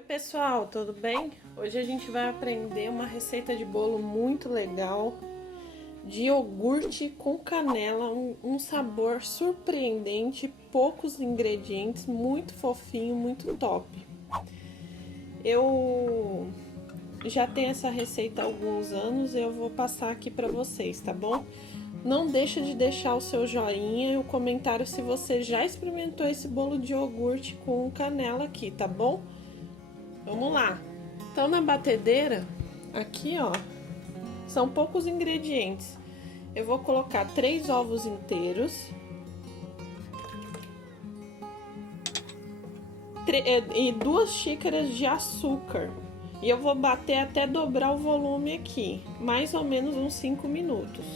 Oi pessoal, tudo bem? Hoje a gente vai aprender uma receita de bolo muito legal de iogurte com canela, um sabor surpreendente, poucos ingredientes, muito fofinho, muito top. Eu já tenho essa receita há alguns anos e eu vou passar aqui para vocês, tá bom? Não deixa de deixar o seu joinha e o comentário se você já experimentou esse bolo de iogurte com canela aqui, tá bom? Vamos lá. Então na batedeira, aqui ó, são poucos ingredientes. Eu vou colocar 3 ovos inteiros, e 2 xícaras de açúcar. E eu vou bater até dobrar o volume aqui, mais ou menos uns 5 minutos.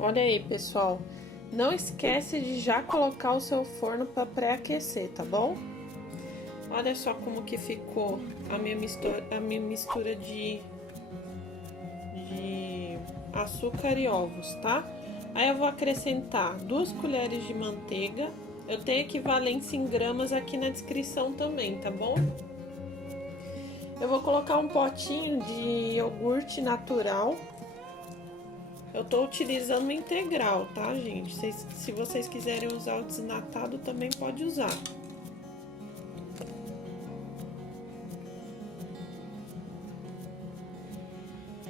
Olha aí, pessoal. Não esquece de já colocar o seu forno para pré-aquecer, tá bom? Olha só como que ficou a minha mistura de açúcar e ovos, tá? Aí eu vou acrescentar 2 colheres de manteiga. Eu tenho equivalência em gramas aqui na descrição também, tá bom? Eu vou colocar um potinho de iogurte natural. Eu tô utilizando o integral, tá, gente? Se vocês quiserem usar o desnatado, também pode usar.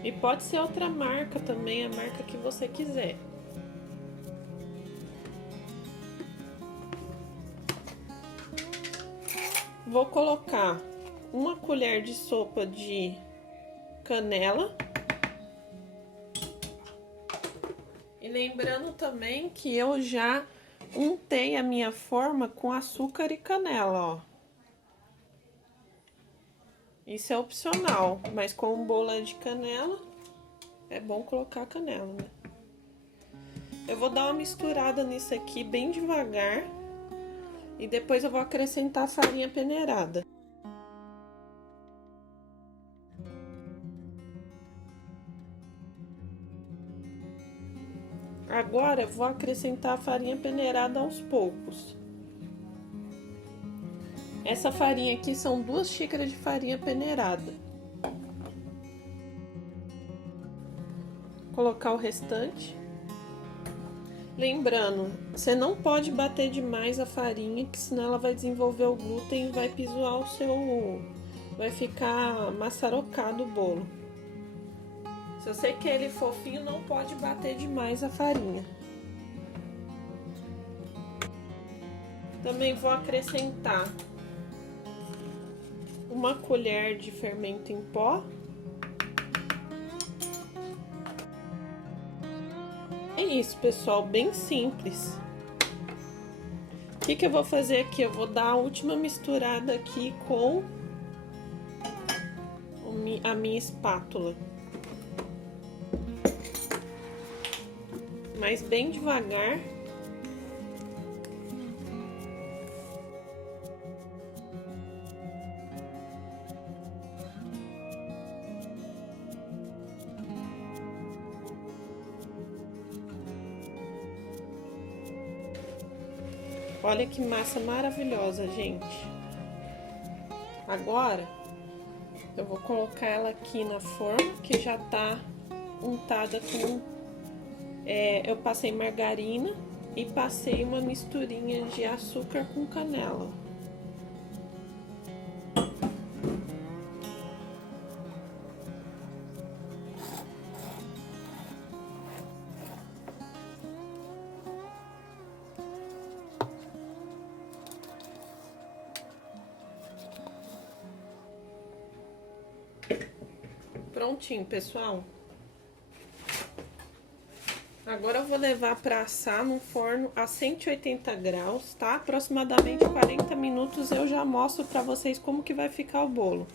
E pode ser outra marca também, a marca que você quiser. Vou colocar 1 colher de sopa de canela. E lembrando também que eu já untei a minha forma com açúcar e canela, ó. Isso é opcional, mas com um bolo de canela, é bom colocar canela, né? Eu vou dar uma misturada nisso aqui bem devagar e depois eu vou acrescentar a farinha peneirada. Agora eu vou acrescentar a farinha peneirada aos poucos. Essa farinha aqui são 2 xícaras de farinha peneirada. Colocar o restante. Lembrando, você não pode bater demais a farinha, que senão ela vai desenvolver o glúten e vai pisoar o seu... vai ficar maçarocado o bolo. Se você quer ele fofinho, não pode bater demais a farinha. Também vou acrescentar 1 colher de fermento em pó. É isso, pessoal, bem simples. O que eu vou fazer aqui? Eu vou dar a última misturada aqui com a minha espátula. Mas bem devagar. Olha que massa maravilhosa, gente. Agora, eu vou colocar ela aqui na forma, que já tá untada com... eu passei margarina e passei uma misturinha de açúcar com canela. Prontinho, pessoal. Agora eu vou levar para assar no forno a 180 graus, tá? Aproximadamente 40 minutos eu já mostro para vocês como que vai ficar o bolo.